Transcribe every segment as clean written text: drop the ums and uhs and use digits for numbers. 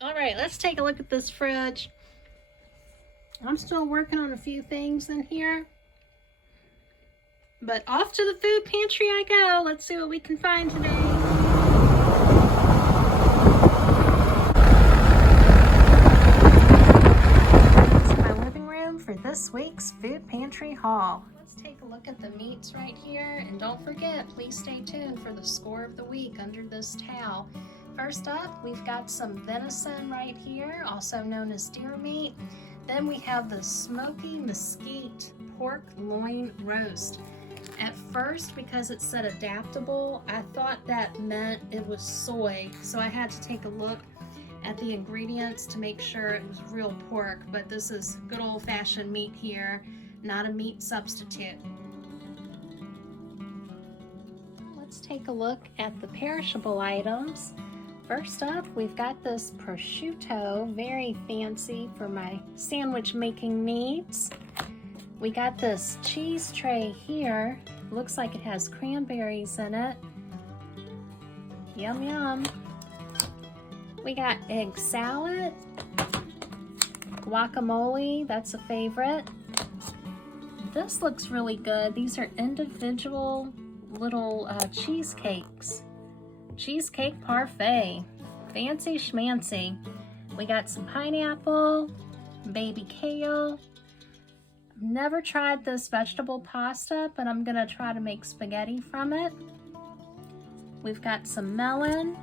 All right, let's take a look at this fridge. I'm still working on a few things in here, but off to the food pantry I go. Let's see what we can find today. This is my living room for this week's food pantry haul. Let's take a look at the meats right here, and don't forget, please stay tuned for the score of the week under this towel. First up, we've got some venison right here, also known as deer meat. Then we have the smoky mesquite pork loin roast. At first, because it said adaptable, I thought that meant it was soy, so I had to take a look at the ingredients to make sure it was real pork, but this is good old-fashioned meat here, not a meat substitute. Let's take a look at the perishable items. First up, we've got this prosciutto, very fancy for my sandwich making needs. We got this cheese tray here. Looks like it has cranberries in it. Yum, yum. We got egg salad, guacamole, that's a favorite. This looks really good. These are individual little cheesecakes. Cheesecake parfait, fancy schmancy. We got some pineapple, baby kale. I've never tried this vegetable pasta, but I'm gonna try to make spaghetti from it. We've got some melon,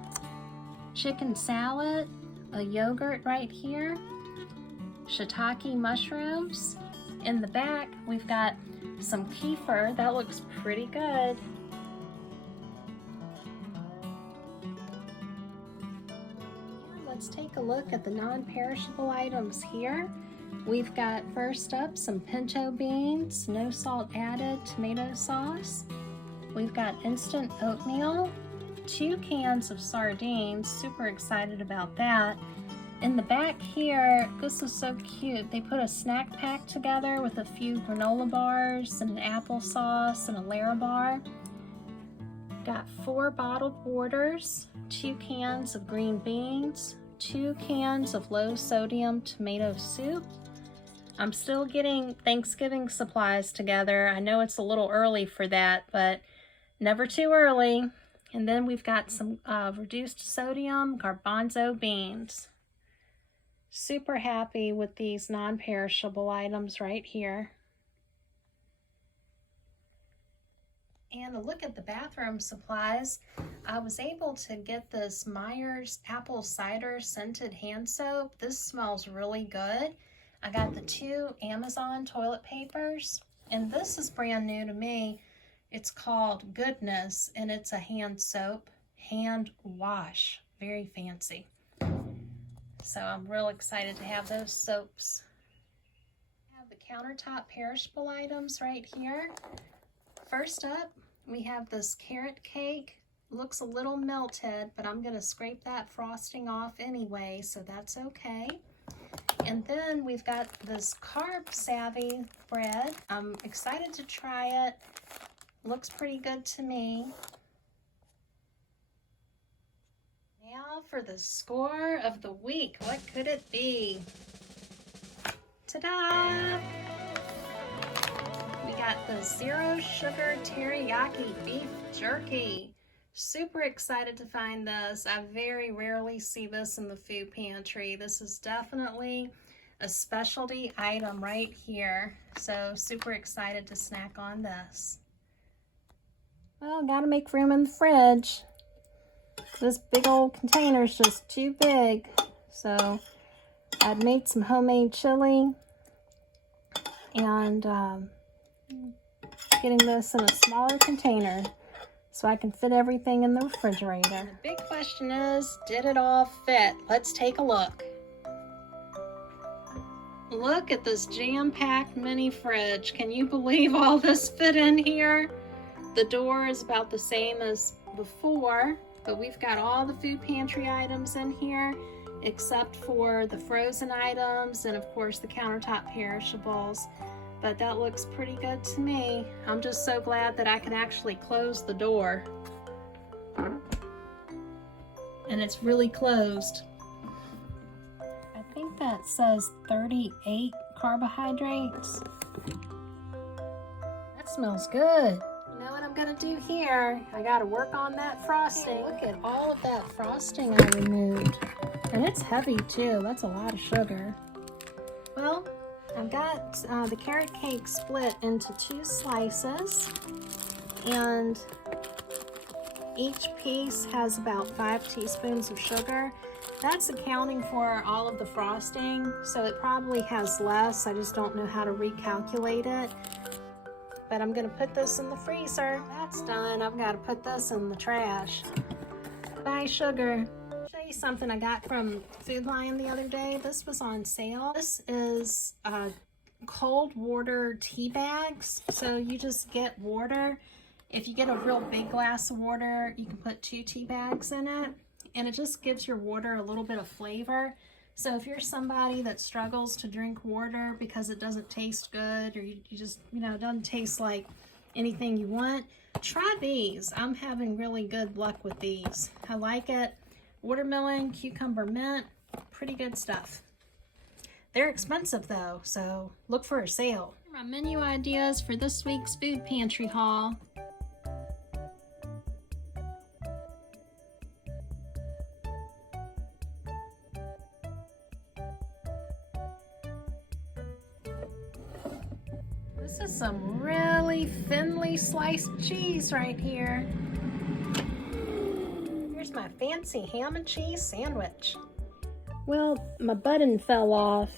chicken salad, a yogurt right here, shiitake mushrooms. In the back, we've got some kefir. That looks pretty good. Let's take a look at the non-perishable items here. We've got first up some pinto beans, no salt added, tomato sauce. We've got instant oatmeal, 2 cans of sardines, super excited about that. In the back here, this is so cute. They put a snack pack together with a few granola bars and an applesauce and a Larabar. Got 4 bottled waters, 2 cans of green beans, 2 cans of low sodium tomato soup. I'm still getting Thanksgiving supplies together. I know it's a little early for that, but never too early. And then we've got some reduced sodium garbanzo beans. Super happy with these non-perishable items right here. And a look at the bathroom supplies. I was able to get this Meyer's apple cider scented hand soap. This smells really good. I got the 2 Amazon toilet papers, and this is brand new to me. It's called Goodness, and it's a hand soap, hand wash. Very fancy. So I'm real excited to have those soaps. I have the countertop perishable items right here. First up, we have this carrot cake. Looks a little melted, but I'm gonna scrape that frosting off anyway, so that's okay. And then we've got this carb savvy bread. I'm excited to try it. Looks pretty good to me. Now for the score of the week. What could it be? Ta-da! We got the zero sugar teriyaki beef jerky. Super excited to find this. I very rarely see this in the food pantry. This is definitely a specialty item right here. So super excited to snack on this. Well, gotta make room in the fridge. This big old container is just too big. So I'd made some homemade chili and getting this in a smaller container so I can fit everything in the refrigerator. The big question is, did it all fit? Let's take a look. Look at this jam-packed mini fridge. Can you believe all this fit in here? The door is about the same as before, but we've got all the food pantry items in here except for the frozen items and of course the countertop perishables. But that looks pretty good to me. I'm just so glad that I can actually close the door. And it's really closed. think that says 38 carbohydrates. That smells good. You know what I'm gonna do here? I gotta work on that frosting. Hey, look at all of that frosting I removed. And it's heavy too, that's a lot of sugar. Well, I've got the carrot cake split into 2 slices, and each piece has about 5 teaspoons of sugar. That's accounting for all of the frosting, so it probably has less. I just don't know how to recalculate it. But I'm gonna put this in the freezer. That's done. I've got to put this in the trash. Bye, sugar. I'll show you something I got from Food Lion the other day. This was on sale. This is cold water tea bags. So you just get water. If you get a real big glass of water, you can put 2 tea bags in it, and it just gives your water a little bit of flavor. So if you're somebody that struggles to drink water because it doesn't taste good, or you just, you know, it doesn't taste like anything you want, try these. I'm having really good luck with these. I like it. Watermelon, cucumber, mint, pretty good stuff. They're expensive though, so look for a sale. Here are my menu ideas for this week's Food Pantry haul. This is some really thinly sliced cheese right here. Here's my fancy ham and cheese sandwich. Well, my button fell off.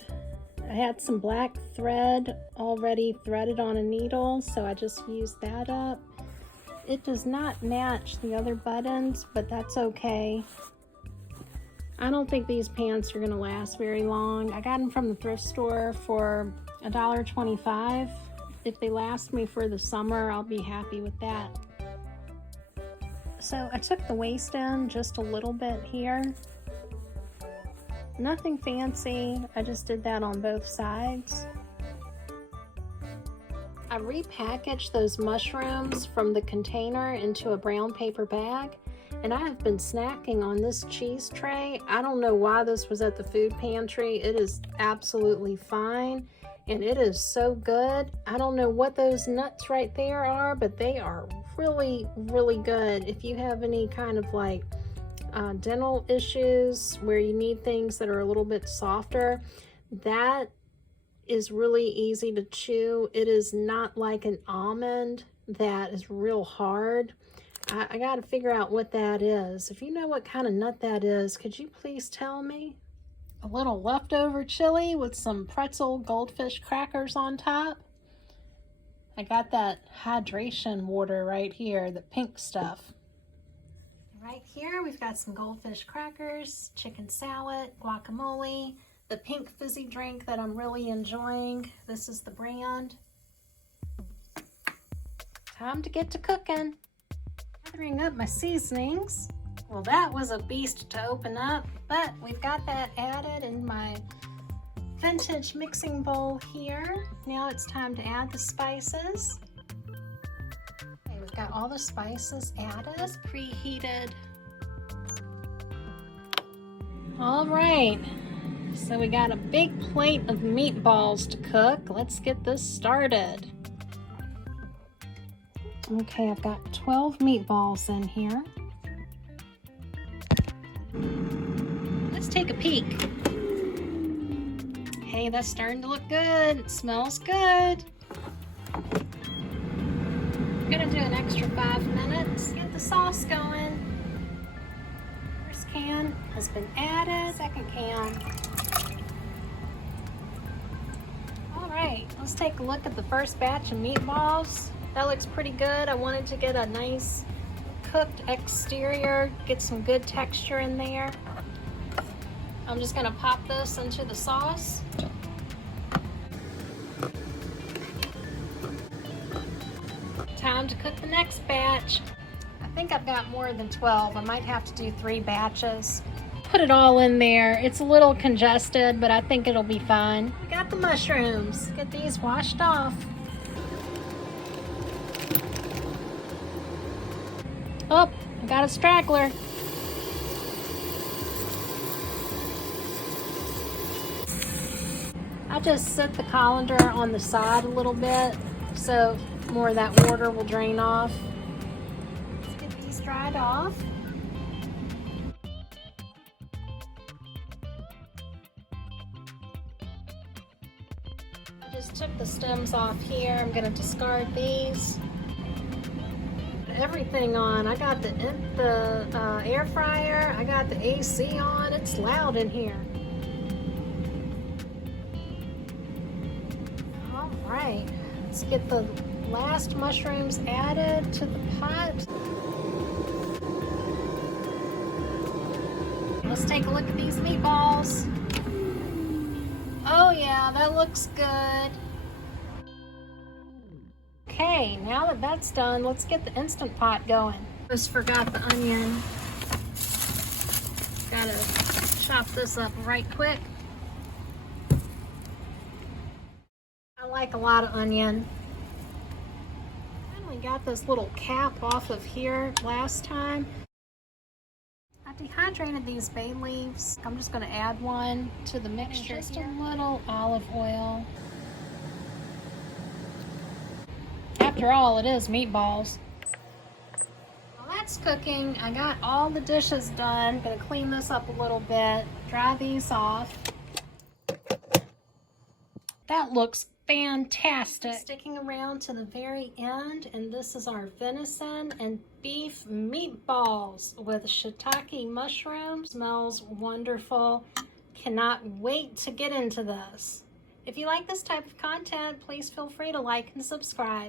I had some black thread already threaded on a needle, so I just used that up. It does not match the other buttons, but that's okay. I don't think these pants are gonna last very long. I got them from the thrift store for $1.25. If they last me for the summer, I'll be happy with that. So I took the waist in just a little bit here. Nothing fancy, I just did that on both sides. I repackaged those mushrooms from the container into a brown paper bag, and I have been snacking on this cheese tray. I don't know why this was at the food pantry. It is absolutely fine, and it is so good. I don't know what those nuts right there are, but they are really, really good. If you have any kind of like dental issues where you need things that are a little bit softer, that is really easy to chew. It is not like an almond that is real hard. I got to figure out what that is. If you know what kind of nut that is, could you please tell me? A little leftover chili with some pretzel goldfish crackers on top. I got that hydration water right here, the pink stuff. Right here we've got some goldfish crackers, chicken salad, guacamole, the pink fizzy drink that I'm really enjoying. This is the brand. Time to get to cooking. Gathering up my seasonings. Well, that was a beast to open up, but we've got that added in my vintage mixing bowl here. Now it's time to add the spices. Okay, we've got all the spices added. It's preheated. All right, so we got a big plate of meatballs to cook. Let's get this started. Okay, I've got 12 meatballs in here. Let's take a peek. Hey, that's starting to look good. It smells good. I'm gonna do an extra 5 minutes. Get the sauce going. First can has been added. Second can. All right, let's take a look at the first batch of meatballs. That looks pretty good. I wanted to get a nice cooked exterior, get some good texture in there. I'm just gonna pop this into the sauce. Time to cook the next batch. I think I've got more than 12. I might have to do 3 batches. Put it all in there. It's a little congested, but I think it'll be fine. We got the mushrooms. Get these washed off. Oh, I got a straggler. I just set the colander on the side a little bit so more of that water will drain off. Let's get these dried off. I just took the stems off here. I'm gonna discard these. Everything on. I got the air fryer. I got the AC on. It's loud in here. All right, let's get the last mushrooms added to the pot. Let's take a look at these meatballs. Oh yeah, that looks good. Okay, now that that's done, let's get the Instant Pot going. Just forgot the onion. Gotta chop this up right quick. I like a lot of onion. Finally got this little cap off of here last time. I dehydrated these bay leaves. I'm just gonna add one to the mixture. Just a little olive oil. After all, it is meatballs. While that's cooking, I got all the dishes done. I'm gonna clean this up a little bit, dry these off. That looks fantastic. Sticking around to the very end, and this is our venison and beef meatballs with shiitake mushrooms. Smells wonderful. Cannot wait to get into this. If you like this type of content, please feel free to like and subscribe.